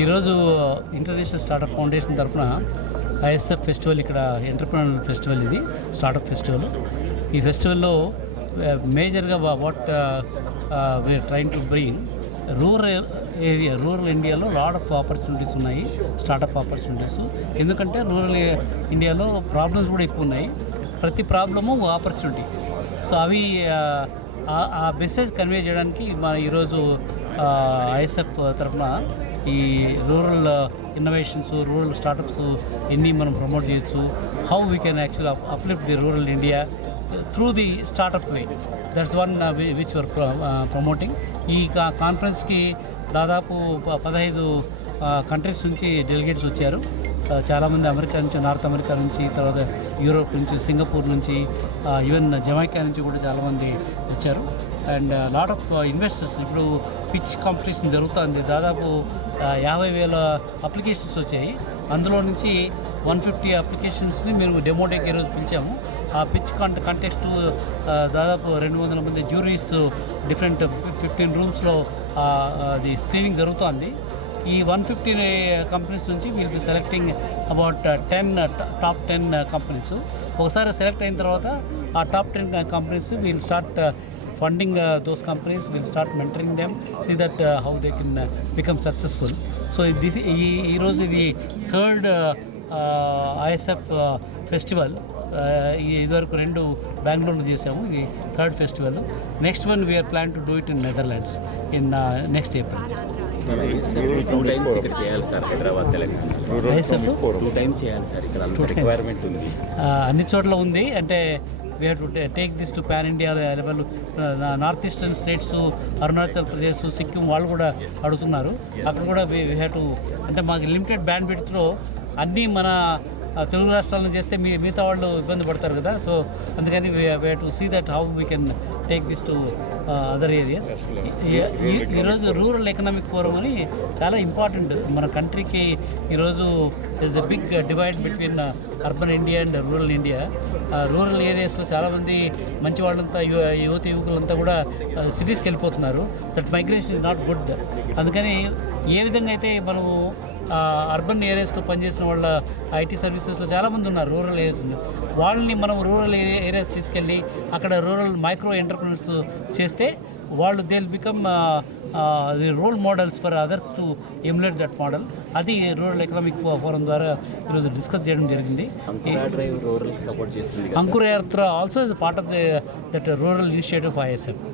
ఈరోజు international startup foundation తరఫున ISF festival ఇక్కడ ఎంటర్ప్రెన్యూర్ ఫెస్టివల్ ఇది స్టార్టప్ ఫెస్టివల్. ఈ ఫెస్టివల్లో మేజర్గా what we're trying to bring rural ఇండియాలో లాట్ ఆఫ్ ఆపర్చునిటీస్ ఉన్నాయి, స్టార్టప్ ఆపర్చునిటీస్. ఎందుకంటే రూరల్ ఇండియాలో ప్రాబ్లమ్స్ కూడా ఎక్కువ ఉన్నాయి, ప్రతి ప్రాబ్లము ఆపర్చునిటీ. సో అవి ఆ మెసేజ్ కన్వే చేయడానికి మన ఈరోజు ఐఎస్ఎఫ్ తరఫున ఈ రూరల్ ఇన్నోవేషన్స్, రూరల్ స్టార్టప్స్ ఎన్ని మనం ప్రమోట్ చేయొచ్చు, how we can actual uplift the rural India through the startup way. That's one which were promoting. ఈ కాన్ఫరెన్స్కి దాదాపు 15 కంట్రీస్ నుంచి డెలిగేట్స్ వచ్చారు. చాలామంది అమెరికా నుంచి, నార్త్ అమెరికా నుంచి, తర్వాత యూరోప్ నుంచి, సింగపూర్ నుంచి, ఈవెన్ జమైకా నుంచి కూడా చాలామంది వచ్చారు. And lot of investors. ఇప్పుడు పిచ్ కాంపిటీషన్ జరుగుతుంది. దాదాపు 50,000 అప్లికేషన్స్ వచ్చాయి. అందులో నుంచి 150 అప్లికేషన్స్ని మేము డెమోడేకి ఈరోజు పిలిచాము. ఆ పిచ్ కంటెస్ట్ దాదాపు 200 మంది జ్యూరీస్, డిఫరెంట్ 15 రూమ్స్లో అది స్క్రీనింగ్ జరుగుతోంది. ఈ 150 కంపెనీస్ నుంచి will be selecting about 10 top 10 companies. ఒకసారి సెలెక్ట్ అయిన తర్వాత ఆ top 10 companies will start funding those companies, will start mentoring them, see that how they can become successful. So this ఈరోజు ఇది థర్డ్ ఐఎస్ఎఫ్ ఫెస్టివల్. ఇదివరకు 2 బెంగళూరులో చేసాము, ఇది third festival. Next one we're plan to do it in Netherlands in next April. Two times ఇక్కడ చేయాలి sir, Hyderabad Telangana ISF 2 times చేయాలి sir. ఇక్కడ రిక్వైర్మెంట్ ఉంది, అన్ని చోట్ల ఉంది. అంటే we have to take this to pan India level. North eastern states, Arunachal Pradesh, Sikkim వాళ్ళు కూడా అడుగుతున్నారు. అక్కడ కూడా వీ హ్యావ్ టు, అంటే మాకు లిమిటెడ్ బ్యాండ్ విడ్త్లో అన్నీ మన తెలుగు రాష్ట్రాలను చేస్తే మిగతా వాళ్ళు ఇబ్బంది పడతారు కదా. సో అందుకని we have to see that how we can take this to other areas. ఈరోజు రూరల్ ఎకనామిక్ ఫోరం అని చాలా ఇంపార్టెంట్ మన కంట్రీకి. ఈరోజు is a big divide between urban India and rural India. Rural ఏరియాస్లో చాలామంది మంచి వాళ్ళంతా, యువకులంతా కూడా సిటీస్కి వెళ్ళిపోతున్నారు. That migration is not good. అందుకని ఏ విధంగా అయితే మనము అర్బన్ ఏరియాస్లో పనిచేసిన వాళ్ళ ఐటీ సర్వీసెస్లో చాలామంది ఉన్నారు రూరల్ ఏరియాస్లో, వాళ్ళని మనం రూరల్ ఏరియాస్ తీసుకెళ్ళి అక్కడ రూరల్ మైక్రో ఎంటర్ప్రెన్యూర్స్ చేస్తే వాళ్ళు they will become the role models for others to emulate that model. అది రూరల్ ఎకనామిక్ ఫోరం ద్వారా ఈరోజు డిస్కస్ చేయడం జరిగింది. సపోర్ట్ చేస్తుంది. Ankur Yatra also is part of that rural initiative for ISF.